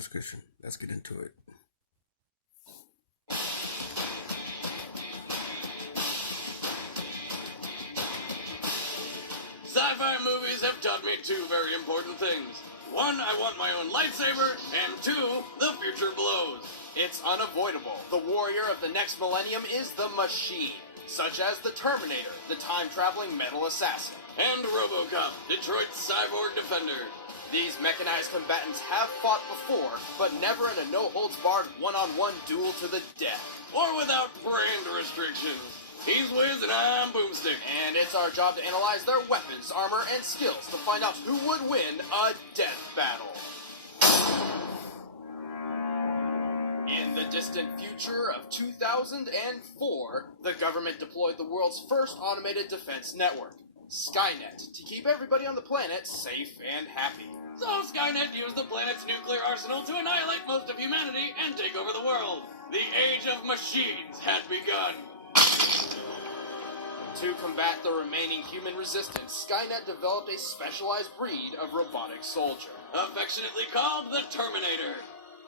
discussion. Let's get into it. Sci-fi movies have taught me two very important things. One, I want my own lightsaber, and two, the future blows. It's unavoidable. The warrior of the next millennium is the machine, such as the Terminator, the time-traveling metal assassin. And Robocop, Detroit's cyborg defender. These mechanized combatants have fought before, but never in a no-holds-barred one-on-one duel to the death. Or without brand restrictions. He's Wiz and I'm Boomstick. And it's our job to analyze their weapons, armor, and skills to find out who would win a death battle. In the distant future of 2004, the government deployed the world's first automated defense network, Skynet, to keep everybody on the planet safe and happy. So Skynet used the planet's nuclear arsenal to annihilate most of humanity and take over the world. The age of machines had begun. To combat the remaining human resistance, Skynet developed a specialized breed of robotic soldier, affectionately called the Terminator.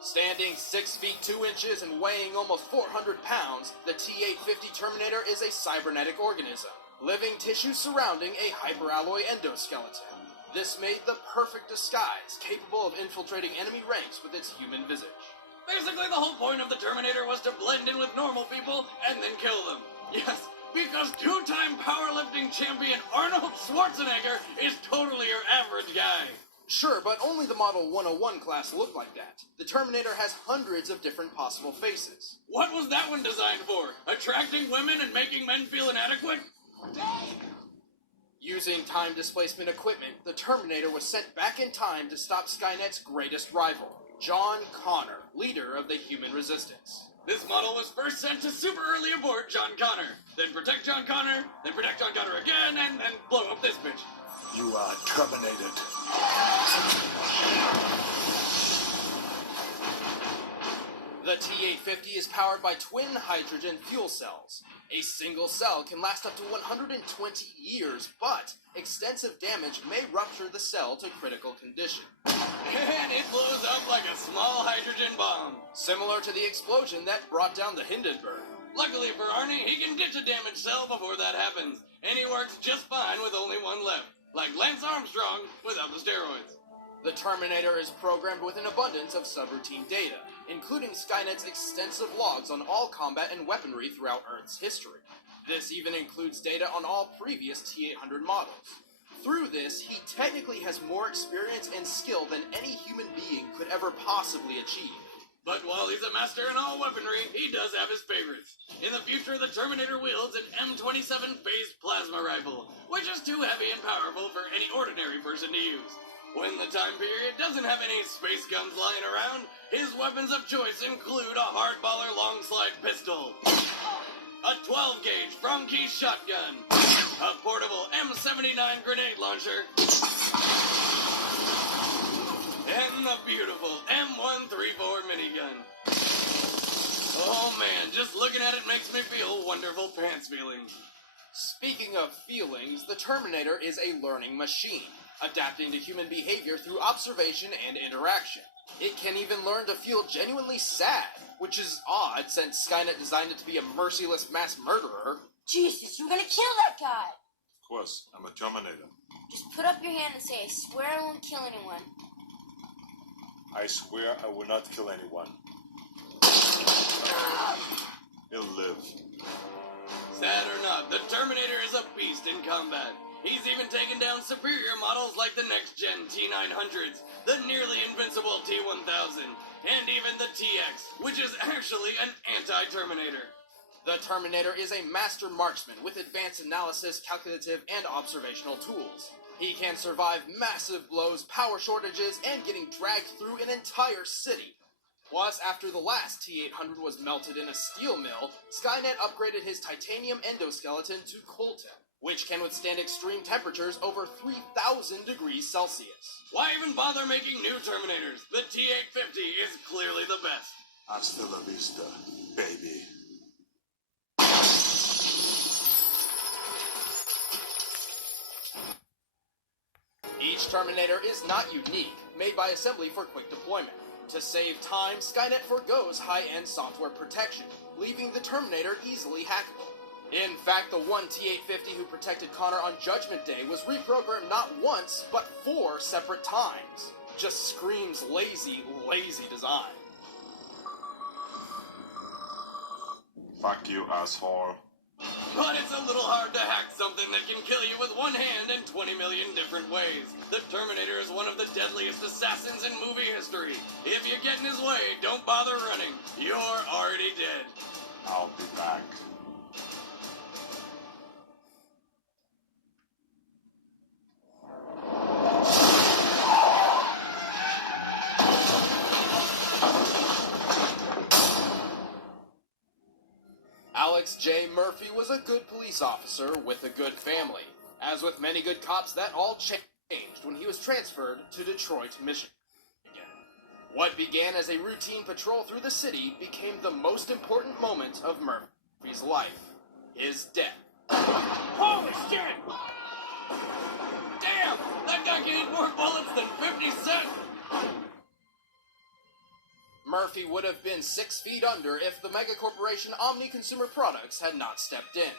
Standing 6 feet 2 inches and weighing almost 400 pounds, the T-850 Terminator is a cybernetic organism, living tissue surrounding a hyperalloy endoskeleton. This made the perfect disguise, capable of infiltrating enemy ranks with its human visage. Basically, the whole point of the Terminator was to blend in with normal people and then kill them. Yes, because two-time powerlifting champion Arnold Schwarzenegger is totally your average guy. Sure, but only the Model 101 class looked like that. The Terminator has hundreds of different possible faces. What was that one designed for? Attracting women and making men feel inadequate? Using time displacement equipment, the Terminator was sent back in time to stop Skynet's greatest rival, John Connor, leader of the human resistance. This model was first sent to super early abort John Connor, then protect John Connor, then protect John Connor again, and then blow up this bitch. You are terminated. The T-850 is powered by twin hydrogen fuel cells. A single cell can last up to 120 years, but extensive damage may rupture the cell to critical condition. And it blows up like a small hydrogen bomb. Similar to the explosion that brought down the Hindenburg. Luckily for Arnie, he can ditch a damaged cell before that happens. And he works just fine with only one left. Like Lance Armstrong without the steroids. The Terminator is programmed with an abundance of subroutine data, including Skynet's extensive logs on all combat and weaponry throughout Earth's history. This even includes data on all previous T-800 models. Through this, he technically has more experience and skill than any human being could ever possibly achieve. But while he's a master in all weaponry, he does have his favorites. In the future, the Terminator wields an M27 phased plasma rifle, which is too heavy and powerful for any ordinary person to use. When the time period doesn't have any space guns lying around, his weapons of choice include a hardballer long slide pistol, a 12-gauge from-key shotgun, a portable M79 grenade launcher, and the beautiful M134 minigun. Oh man, just looking at it makes me feel wonderful pants feelings. Speaking of feelings, the Terminator is a learning machine, adapting to human behavior through observation and interaction. It can even learn to feel genuinely sad, which is odd since Skynet designed it to be a merciless mass murderer. Jesus, you're gonna kill that guy! Of course, I'm a Terminator. Just put up your hand and say, I swear I won't kill anyone. I swear I will not kill anyone. He'll live. Sad or not, the Terminator is a beast in combat. He's even taken down superior models like the next-gen T-900s, the nearly invincible T-1000, and even the T-X, which is actually an anti-Terminator. The Terminator is a master marksman with advanced analysis, calculative, and observational tools. He can survive massive blows, power shortages, and getting dragged through an entire city. Plus, after the last T-800 was melted in a steel mill, Skynet upgraded his titanium endoskeleton to Colton, which can withstand extreme temperatures over 3,000 degrees Celsius. Why even bother making new Terminators? The T-850 is clearly the best. Hasta la vista, baby. Each Terminator is not unique, made by assembly for quick deployment. To save time, Skynet forgoes high-end software protection, leaving the Terminator easily hackable. In fact, the one T-850 who protected Connor on Judgment Day was reprogrammed not once, but 4 separate times. Just screams lazy, lazy design. Fuck you, asshole. But it's a little hard to hack something that can kill you with one hand in 20 million different ways. The Terminator is one of the deadliest assassins in movie history. If you get in his way, don't bother running. You're already dead. I'll be back. Alex J. Murphy was a good police officer with a good family. As with many good cops, that all changed when he was transferred to Detroit, Michigan. What began as a routine patrol through the city became the most important moment of Murphy's life: his death. Holy shit! Damn! That guy can eat more bullets than 50 Cent! Murphy would have been 6 feet under if the megacorporation Omni Consumer Products had not stepped in.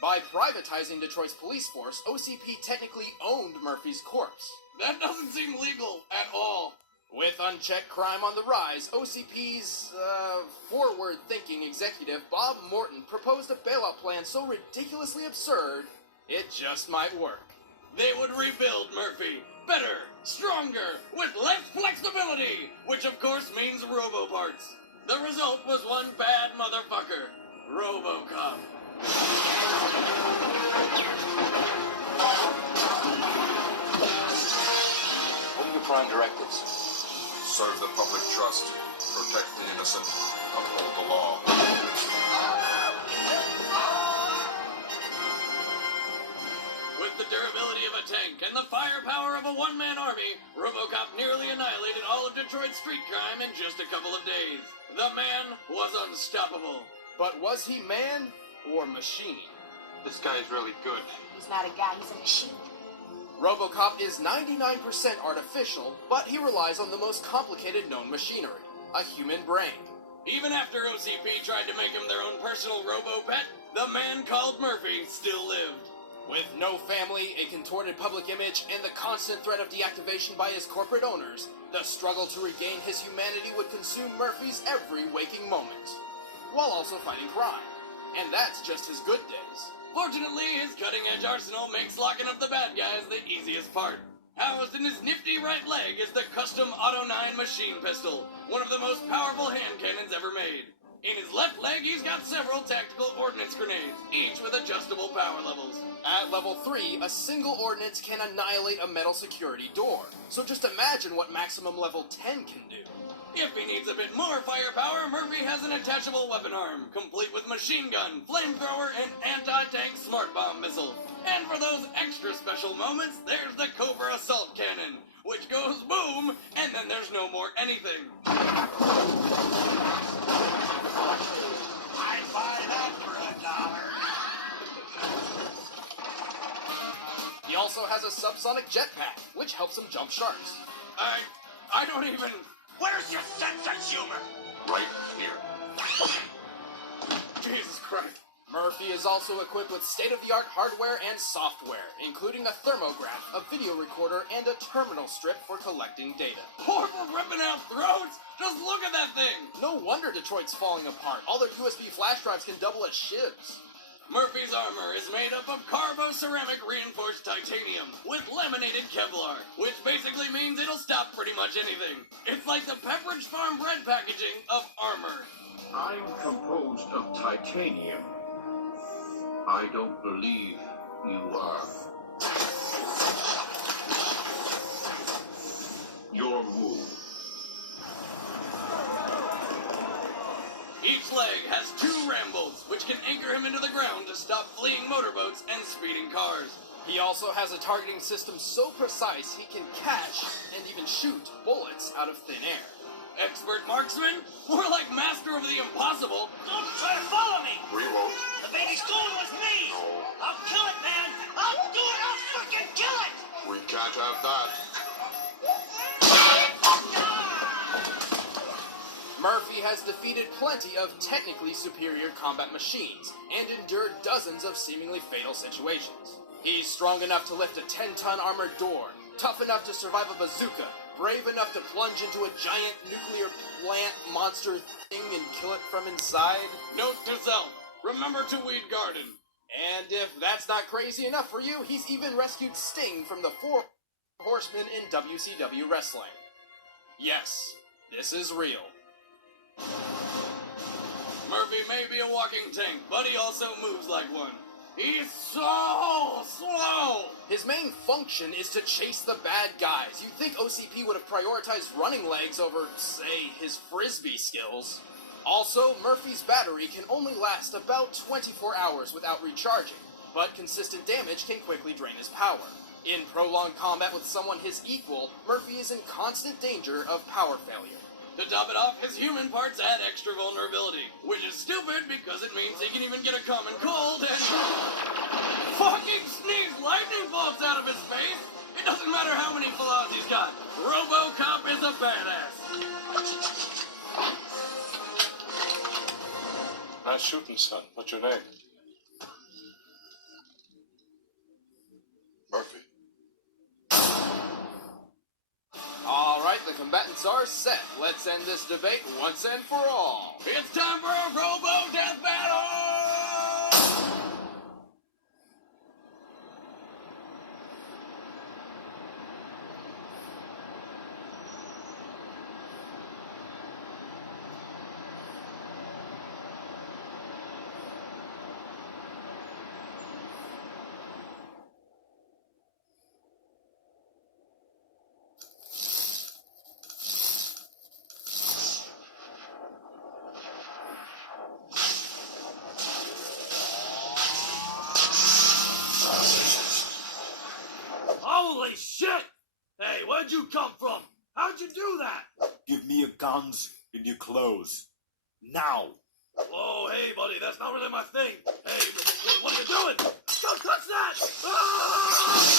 By privatizing Detroit's police force, OCP technically owned Murphy's corpse. That doesn't seem legal at all. With unchecked crime on the rise, OCP's, forward-thinking executive Bob Morton proposed a bailout plan so ridiculously absurd, it just might work. They would rebuild Murphy. Better, stronger, with less flexibility, which of course means robo-parts. The result was one bad motherfucker, Robocop. What are your prime directives? Serve the public trust, protect the innocent, uphold the law. With the durability of a tank and the firepower of a one-man army, Robocop nearly annihilated all of Detroit's street crime in just a couple of days. The man was unstoppable. But was he man or machine? This guy is really good. He's not a guy, he's a machine. Robocop is 99% artificial, but he relies on the most complicated known machinery: a human brain. Even after OCP tried to make him their own personal robo-pet, the man called Murphy still lived. With no family, a contorted public image, and the constant threat of deactivation by his corporate owners, the struggle to regain his humanity would consume Murphy's every waking moment, while also fighting crime. And that's just his good days. Fortunately, his cutting-edge arsenal makes locking up the bad guys the easiest part. Housed in his nifty right leg is the custom Auto 9 machine pistol, one of the most powerful hand cannons ever made. In his left leg, he's got several tactical ordnance grenades, each with adjustable power levels. At level 3, a single ordnance can annihilate a metal security door. So just imagine what maximum level 10 can do. If he needs a bit more firepower, Murphy has an attachable weapon arm, complete with machine gun, flamethrower, and anti-tank smart bomb missile. And for those extra special moments, there's the Cobra assault cannon, which goes boom, and then there's no more anything. I'd buy that for $1. He also has a subsonic jetpack, which helps him jump sharks. I don't even... Where's your sense of humor? Right here. Jesus Christ. Murphy is also equipped with state-of-the-art hardware and software, including a thermograph, a video recorder, and a terminal strip for collecting data. Poor for ripping out throats! Just look at that thing! No wonder Detroit's falling apart. All their USB flash drives can double as shivs. Murphy's armor is made up of carbo-ceramic reinforced titanium with laminated Kevlar, which basically means it'll stop pretty much anything. It's like the Pepperidge Farm bread packaging of armor. I'm composed of titanium. I don't believe you are. Your move. Each leg has 2 ram bolts, which can anchor him into the ground to stop fleeing motorboats and speeding cars. He also has a targeting system so precise he can catch and even shoot bullets out of thin air. Expert marksman? More like master of the impossible. Don't try to follow me! We won't. The baby's going with me! No. I'll kill it, man! I'll do it! I'll fucking kill it! We can't have that. Murphy has defeated plenty of technically superior combat machines and endured dozens of seemingly fatal situations. He's strong enough to lift a 10-ton armored door, tough enough to survive a bazooka, brave enough to plunge into a giant nuclear plant monster thing and kill it from inside. Note to self, remember to weed garden. And if that's not crazy enough for you, he's even rescued Sting from the Four Horsemen in WCW wrestling. Yes, this is real. Murphy may be a walking tank, but he also moves like one. He's so slow! His main function is to chase the bad guys. You'd think OCP would have prioritized running legs over, say, his frisbee skills. Also, Murphy's battery can only last about 24 hours without recharging, but consistent damage can quickly drain his power. In prolonged combat with someone his equal, Murphy is in constant danger of power failure. To top it off, his human parts add extra vulnerability, which is stupid because it means he can even get a common cold and fucking sneeze lightning bolts out of his face. It doesn't matter how many flaws he's got. Robocop is a badass. Nice shooting, son. What's your name? Murphy. Alright, the combatants are set. Let's end this debate once and for all. It's time for a Robo Death Battle! Holy shit! Hey, where'd you come from? How'd you do that? Give me your guns and your clothes. Now! Oh, hey, buddy, that's not really my thing. Hey, what are you doing? Don't touch that! Ah!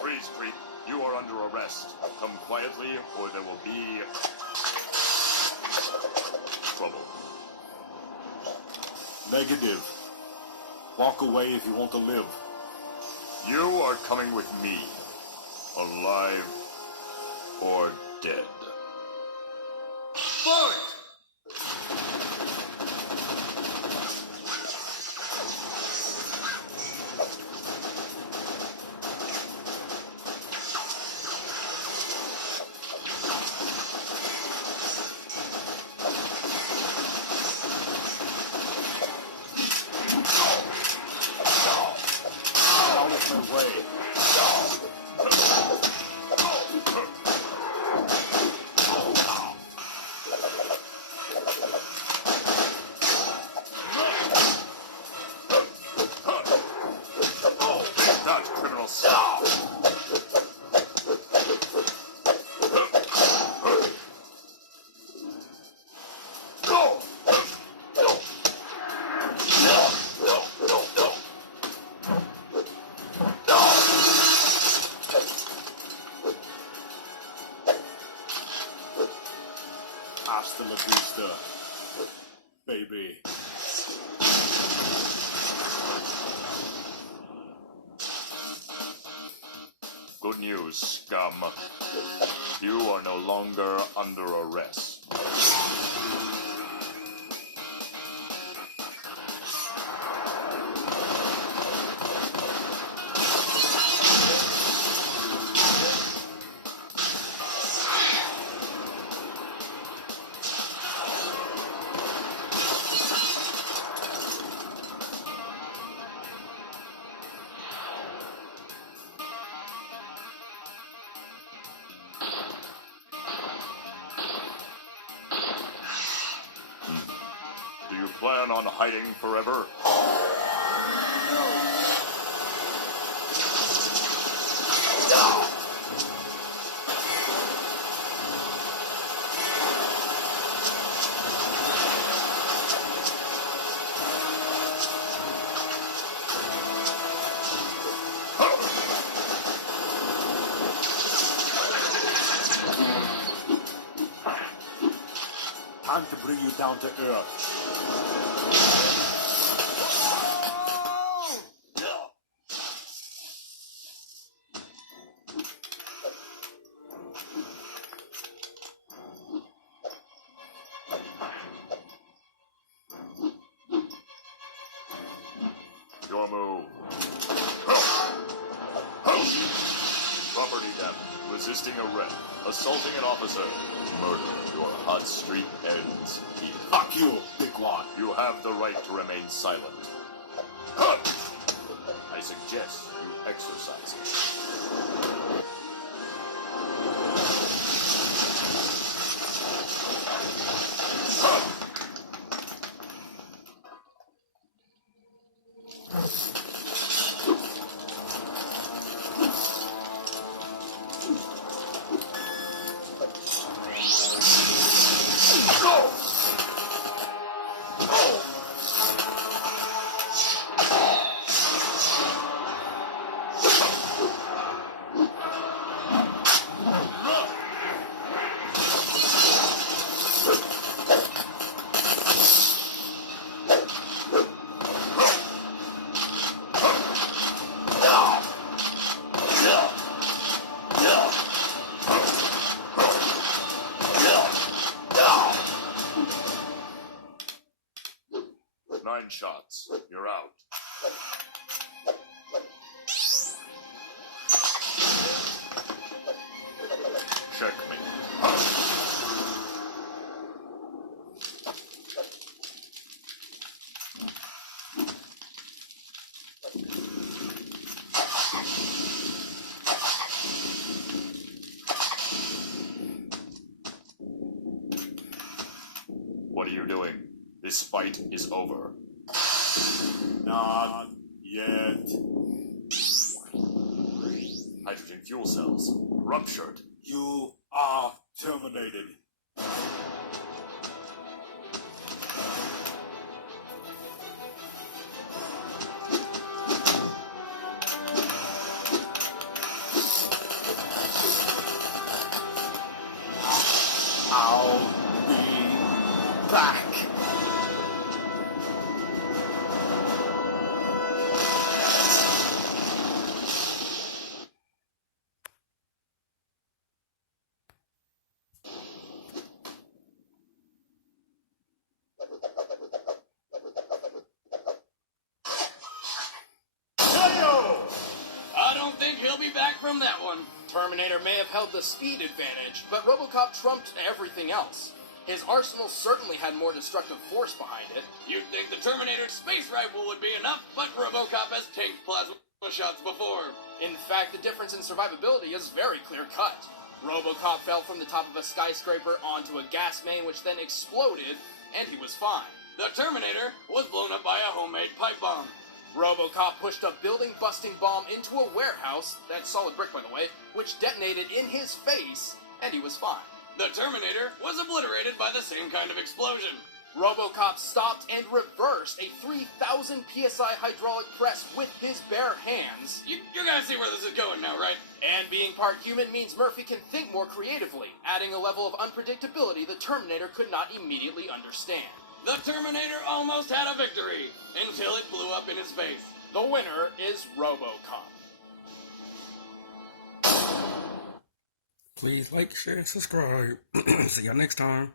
Freeze, creep. You are under arrest. Come quietly, or there will be trouble. Negative. Walk away if you want to live. You are coming with me, alive or dead. Forward! Out of my way. That criminal Hasta la vista, baby. Good news, scum. You are no longer under arrest. Do you plan on hiding forever? Time to bring you down to earth. Your move. Property damage, resisting arrest, assaulting an officer, murder. Your hot streak ends here. Fuck you, big one. You have the right to remain silent. I suggest you exercise it. Nine shots. You're out. Checkmate. What are you doing? This fight is over. Not yet. Hydrogen fuel cells. Ruptured. You are terminated. I'll be back. I don't think he'll be back from that one. Terminator may have held the speed advantage, but Robocop trumped everything else. His arsenal certainly had more destructive force behind it. You'd think the Terminator's space rifle would be enough, but Robocop has tanked plasma shots before. In fact, the difference in survivability is very clear-cut. Robocop fell from the top of a skyscraper onto a gas main, which then exploded, and he was fine. The Terminator was blown up by a homemade pipe bomb. Robocop pushed a building-busting bomb into a warehouse, that's solid brick by the way, which detonated in his face, and he was fine. The Terminator was obliterated by the same kind of explosion. Robocop stopped and reversed a 3,000 psi hydraulic press with his bare hands. You're gonna see where this is going now, right? And being part human means Murphy can think more creatively, adding a level of unpredictability the Terminator could not immediately understand. The Terminator almost had a victory, until it blew up in his face. The winner is Robocop. Please like, share, and subscribe. See y'all next time.